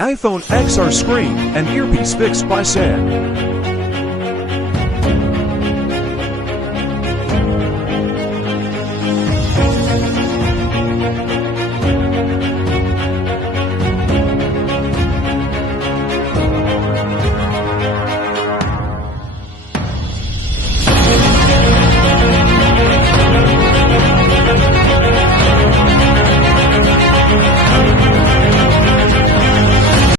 iPhone XR Screen and Earpiece Fixed by Sam.